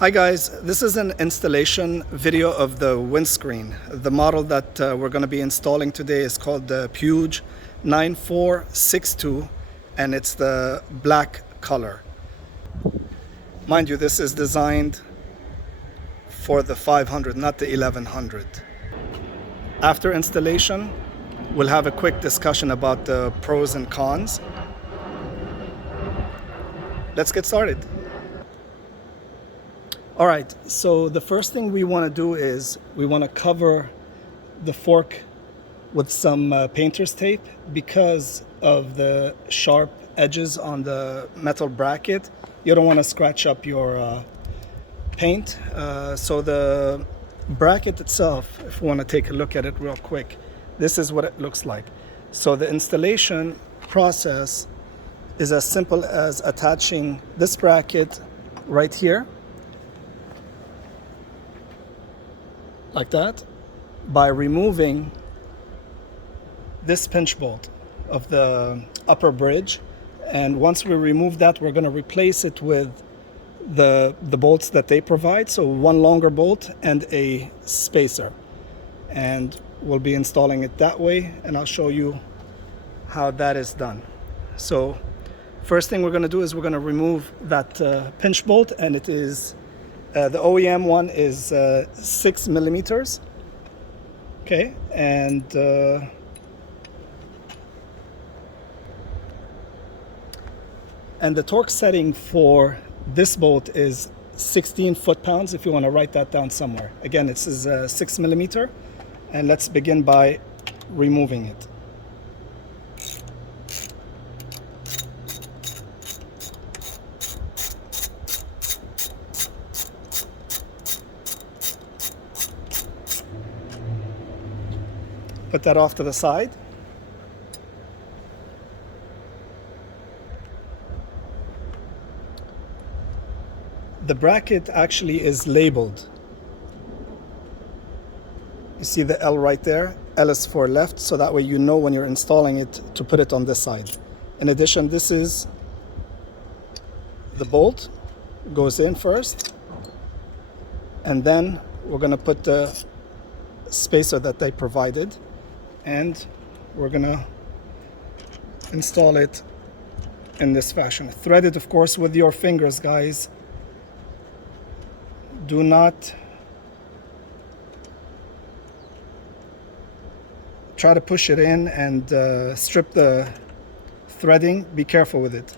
Hi guys, this is an installation video of the windscreen. The model that we're going to be installing today is called the PUIG 9462 and it's the black color. Mind you, this is designed for the 500, not the 1100. After installation, we'll have a quick discussion about the pros and cons. Let's get started. All right, so the first thing we want to do is we want to cover the fork with some painter's tape because of the sharp edges on the metal bracket. You don't want to scratch up your paint. So the bracket itself, if we want to take a look at it real quick, this is what it looks like. So the installation process is as simple as attaching this bracket right here, like that, by removing this pinch bolt of the upper bridge. And once we remove that, we're going to replace it with the bolts that they provide, so one longer bolt and a spacer, and we'll be installing it that way, and I'll show you how that is done. So first thing we're going to do is we're going to remove that pinch bolt, and it is the OEM one is 6 millimeters. Okay, and the torque setting for this bolt is 16 foot-pounds, if you want to write that down somewhere. Again, this is 6 millimeter, and let's begin by removing it. Put that off to the side. The bracket actually is labeled. You see the L right there? L is for left, so that way you know when you're installing it to put it on this side. In addition, this is the bolt, goes in first, and then we're going to put the spacer that they provided, and we're gonna install it in this fashion. Thread it, of course, with your fingers, guys. Do not try to push it in and strip the threading. Be careful with it.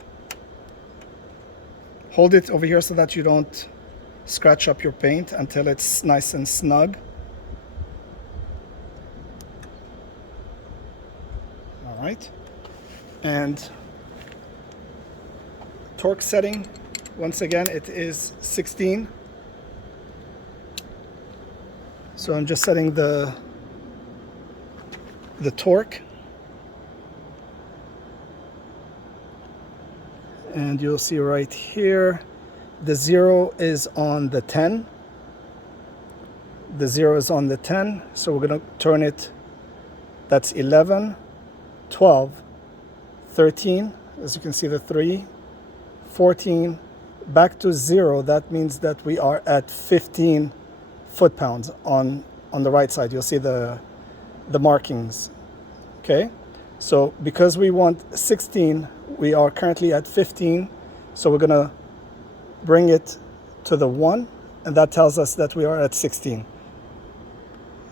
Hold it over here so that you don't scratch up your paint until it's nice and snug. Right, and torque setting, once again, it is 16. So I'm just setting the torque, and you'll see right here the 0 is on the 10. The 0 is on the 10, so we're going to turn it. That's 11, 12, 13, as you can see, the 3, 14, back to 0. That means that we are at 15 foot-pounds on the right side. You'll see the markings. Okay, so because we want 16, we are currently at 15, so we're gonna bring it to the 1, and that tells us that we are at 16.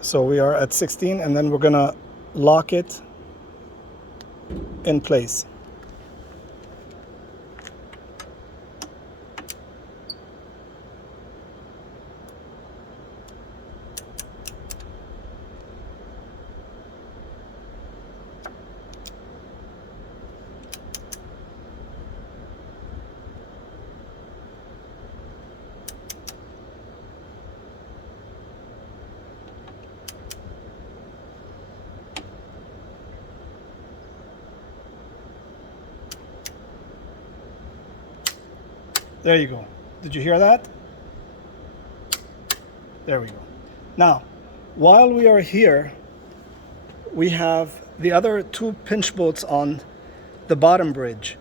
So we are at 16, and then we're gonna lock it in place. There you go. Did you hear that? There we go. Now, while we are here, we have the other two pinch bolts on the bottom bridge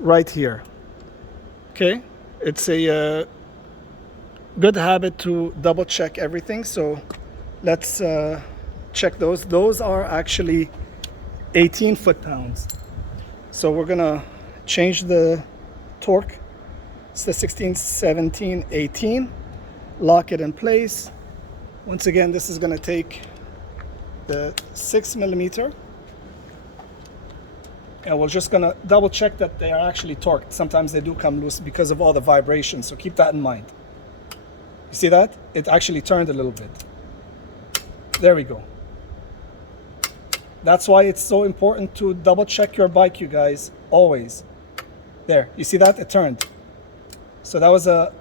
right here. Okay, it's a good habit to double check everything. So let's check those. Those are actually 18 foot-pounds. So we're gonna change the torque. It's the 16, 17, 18. Lock it in place. Once again, this is gonna take the 6mm, and we're just gonna double check that they are actually torqued. Sometimes they do come loose because of all the vibrations, so keep that in mind. You see that? It actually turned a little bit. There we go. That's why it's so important to double check your bike, you guys, always. There, you see that? It turned. So that was a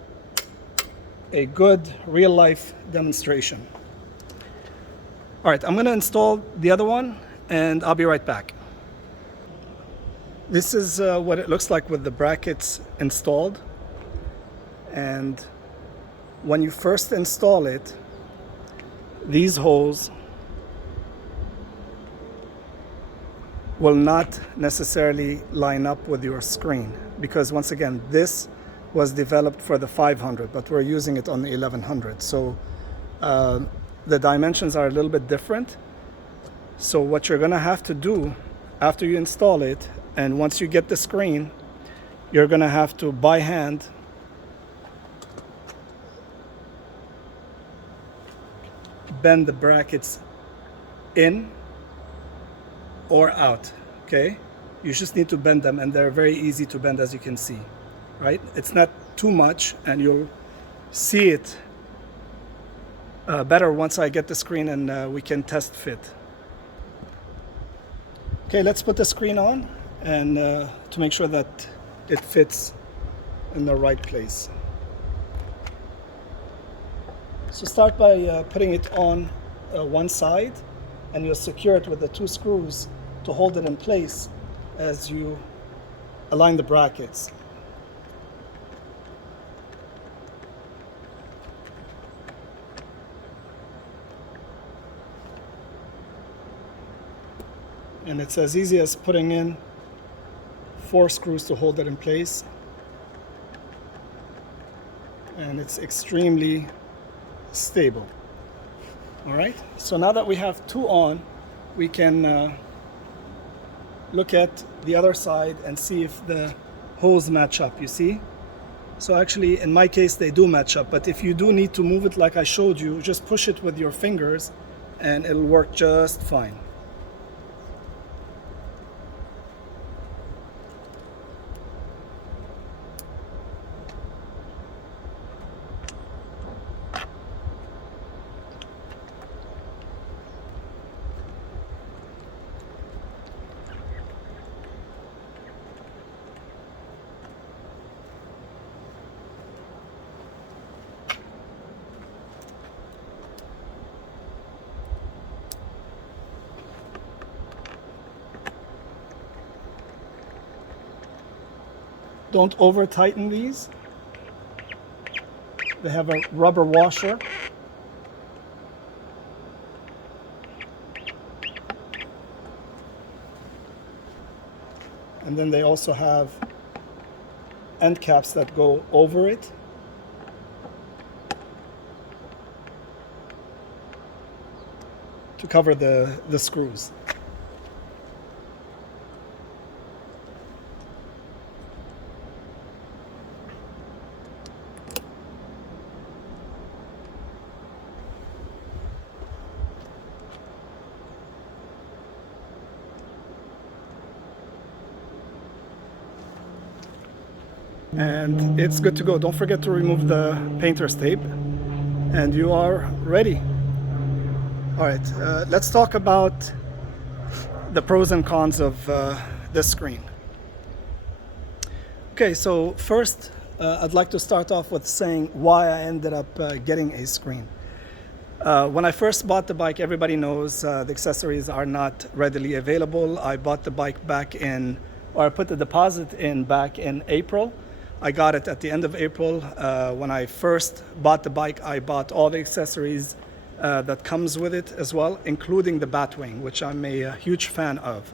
good real life demonstration. All right, I'm gonna install the other one and I'll be right back. This is what it looks like with the brackets installed. And when you first install it, these holes will not necessarily line up with your screen, because once again, this was developed for the 500, but we're using it on the 1100. So the dimensions are a little bit different. So what you're gonna have to do after you install it, and once you get the screen, you're gonna have to, by hand, bend the brackets in or out, okay? You just need to bend them, and they're very easy to bend, as you can see, right? It's not too much, and you'll see it better once I get the screen and we can test fit. Okay, let's put the screen on and to make sure that it fits in the right place. So start by putting it on one side, and you'll secure it with the 2 screws to hold it in place as you align the brackets. And it's as easy as putting in 4 screws to hold it in place. And it's extremely stable. All right, so now that we have 2 on, we can look at the other side and see if the holes match up, you see? So actually, in my case, they do match up, but if you do need to move it like I showed you, just push it with your fingers and it'll work just fine. Don't over tighten these. They have a rubber washer. And then they also have end caps that go over it. To cover the screws. And it's good to go. Don't forget to remove the painter's tape, and you are ready. All right, let's talk about the pros and cons of this screen. Okay, so first I'd like to start off with saying why I ended up getting a screen. When I first bought the bike, everybody knows the accessories are not readily available. I bought the bike back in, or I put the deposit in back in April. I got it at the end of April. When I first bought the bike, I bought all the accessories that comes with it as well, including the Batwing, which I'm a huge fan of.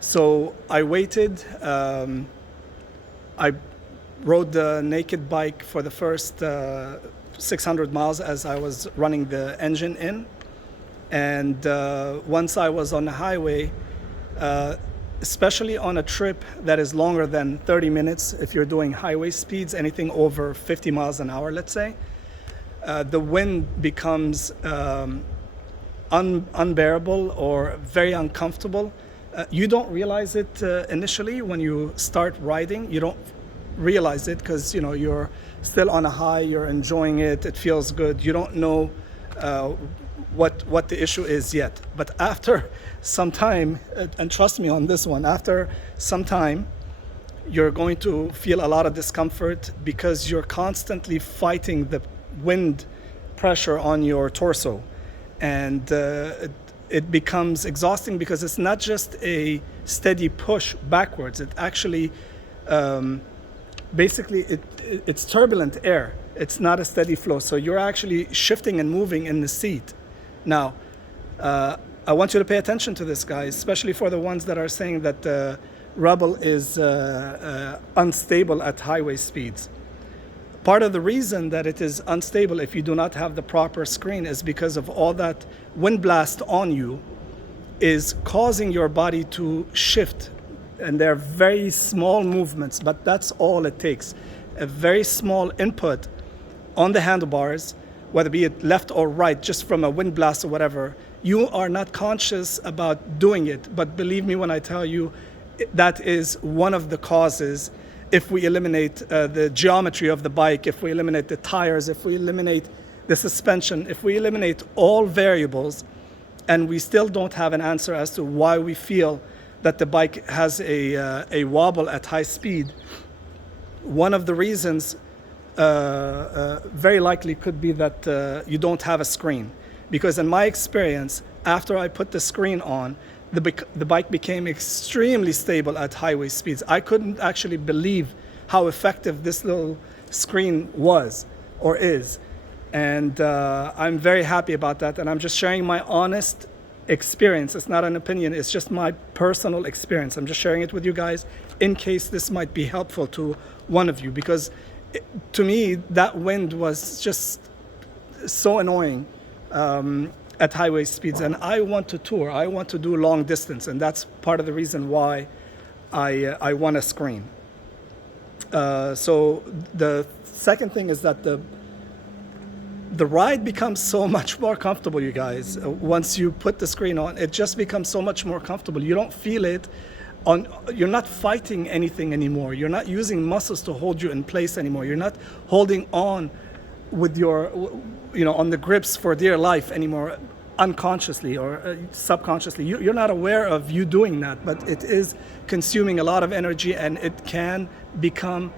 So I waited. I rode the naked bike for the first 600 miles as I was running the engine in. And once I was on the highway, especially on a trip that is longer than 30 minutes, if you're doing highway speeds, anything over 50 miles an hour, let's say, the wind becomes unbearable or very uncomfortable. You don't realize it initially when you start riding. You don't realize it because you're still on a high, you're enjoying it, it feels good. You don't know what the issue is yet. But after some time, and trust me on this one, after some time, you're going to feel a lot of discomfort because you're constantly fighting the wind pressure on your torso. And it becomes exhausting because it's not just a steady push backwards. It actually, basically, it's turbulent air. It's not a steady flow. So you're actually shifting and moving in the seat. Now, I want you to pay attention to this, guys, especially for the ones that are saying that the Rebel is unstable at highway speeds. Part of the reason that it is unstable if you do not have the proper screen is because of all that wind blast on you is causing your body to shift. And they're very small movements, but that's all it takes. A very small input on the handlebars, whether be it left or right, just from a wind blast or whatever. You are not conscious about doing it, but believe me when I tell you, that is one of the causes. If we eliminate the geometry of the bike, if we eliminate the tires, if we eliminate the suspension, if we eliminate all variables, and we still don't have an answer as to why we feel that the bike has a wobble at high speed, one of the reasons very likely could be that you don't have a screen. Because in my experience, after I put the screen on, the bike became extremely stable at highway speeds. I couldn't actually believe how effective this little screen was or is. And I'm very happy about that. And I'm just sharing my honest experience. It's not an opinion. It's just my personal experience. I'm just sharing it with you guys in case this might be helpful to one of you. Because to me, that wind was just so annoying. At highway speeds, and I want to tour. I want to do long distance, and that's part of the reason why I want a screen. So the second thing is that the ride becomes so much more comfortable, you guys. Once you put the screen on, it just becomes so much more comfortable. You don't feel it on. You're not fighting anything anymore. You're not using muscles to hold you in place anymore. You're not holding on with your, on the grips for dear life anymore, unconsciously or subconsciously. You're not aware of you doing that, but it is consuming a lot of energy, and it can become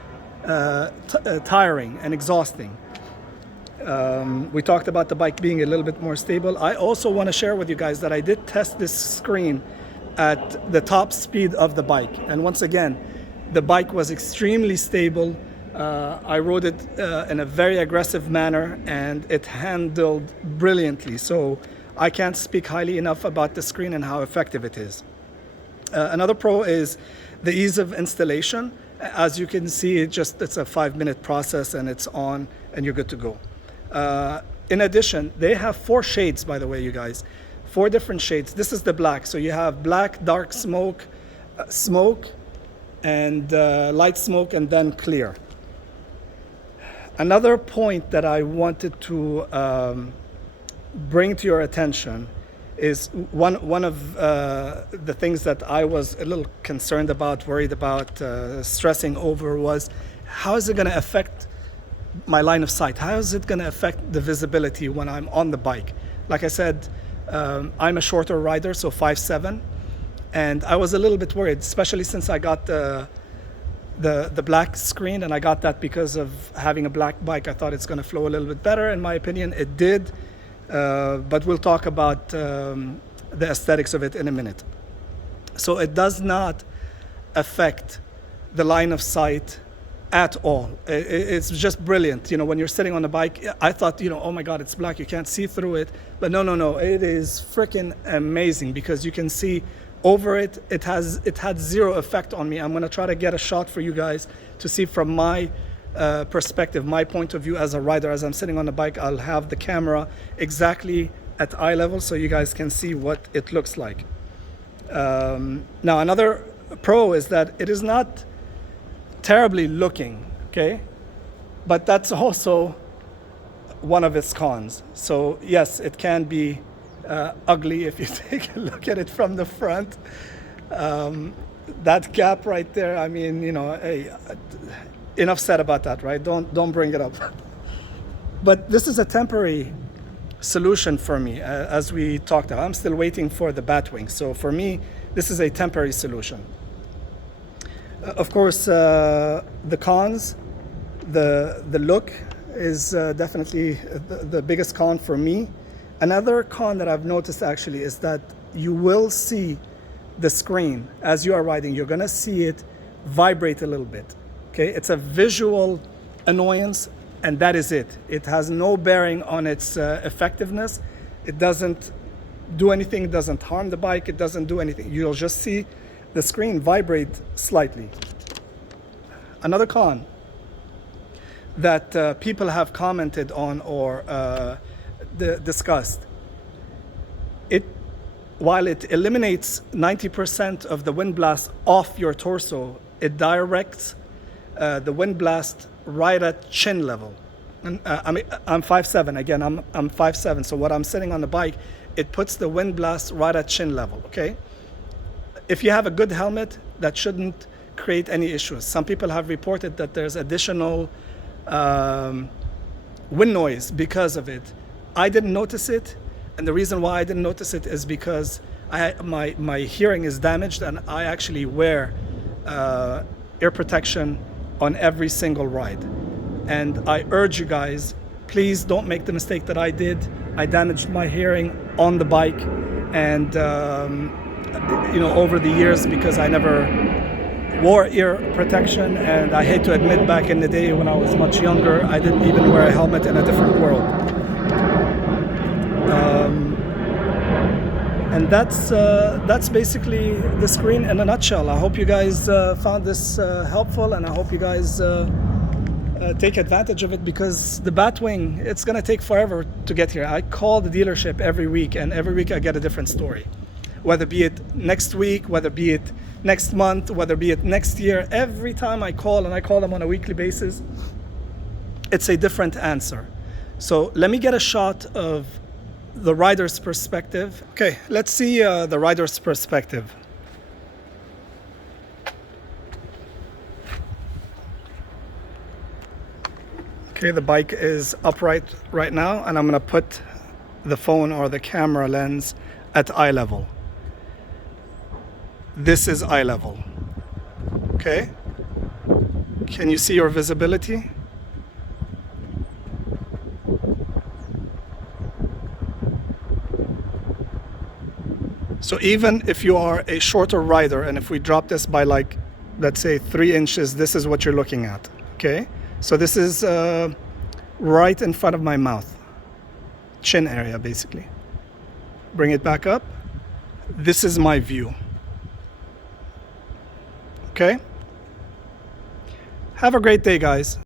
tiring and exhausting. We talked about the bike being a little bit more stable. I also want to share with you guys that I did test this screen at the top speed of the bike, and once again, the bike was extremely stable. I rode it in a very aggressive manner, and it handled brilliantly. So I can't speak highly enough about the screen and how effective it is. Another pro is the ease of installation. As you can see, it's a 5-minute process, and it's on, and you're good to go. In addition, they have 4 shades, by the way, you guys. 4 different shades. This is the black. So you have black, dark smoke, and light smoke, and then clear. Another point that I wanted to bring to your attention is one of the things that I was a little concerned about, worried about, stressing over was, how is it going to affect my line of sight? How is it going to affect the visibility when I'm on the bike? Like I said, I'm a shorter rider, so 5'7", and I was a little bit worried, especially since I got the black screen, and I got that because of having a black bike. I thought it's going to flow a little bit better. In my opinion, it did, but we'll talk about the aesthetics of it in a minute. So it does not affect the line of sight at all. It's just brilliant. When you're sitting on the bike, I thought, oh my God, it's black, you can't see through it. But no, it is freaking amazing because you can see over it. It had zero effect on me. I'm going to try to get a shot for you guys to see from my perspective, my point of view as a rider. As I'm sitting on the bike, I'll have the camera exactly at eye level so you guys can see what it looks like. Now another pro is that it is not terribly looking, okay? But that's also one of its cons. So yes, it can be ugly if you take a look at it from the front. That gap right there, I mean, you know, hey, enough said about that, right? Don't bring it up. But this is a temporary solution for me, as we talked about. I'm still waiting for the Batwing. So for me, this is a temporary solution. Of course, the cons, the look is definitely the biggest con for me. Another con that I've noticed actually is that you will see the screen as you are riding. You're gonna see it vibrate a little bit. Okay, it's a visual annoyance, and that is it. It has no bearing on its effectiveness. It doesn't do anything, it doesn't harm the bike, it doesn't do anything. You'll just see the screen vibrate slightly. Another con that people have commented on or discussed, while it eliminates 90% of the wind blast off your torso, it directs the wind blast right at chin level. And I mean, I'm 5'7", again, I'm 5'7", so when I'm sitting on the bike, it puts the wind blast right at chin level, okay? If you have a good helmet, that shouldn't create any issues. Some people have reported that there's additional wind noise because of it. I didn't notice it, and the reason why I didn't notice it is because my hearing is damaged, and I actually wear ear protection on every single ride. And I urge you guys, please don't make the mistake that I did. I damaged my hearing on the bike, and you know, over the years, because I never wore ear protection. And I hate to admit, back in the day when I was much younger, I didn't even wear a helmet in a different world. And that's basically the screen in a nutshell. I hope you guys found this helpful, and I hope you guys take advantage of it, because the Batwing, it's gonna take forever to get here. I call the dealership every week, and every week I get a different story. Whether be it next week, whether be it next month, whether be it next year, every time I call, and I call them on a weekly basis, it's a different answer. So let me get a shot of the rider's perspective. Okay, let's see the rider's perspective. Okay, the bike is upright right now, and I'm gonna put the phone or the camera lens at eye level. This is eye level. Okay, can you see your visibility? So even if you are a shorter rider, and if we drop this by, like, let's say 3 inches, this is what you're looking at, okay? So this is right in front of my mouth, chin area basically. Bring it back up. This is my view, okay? Have a great day, guys.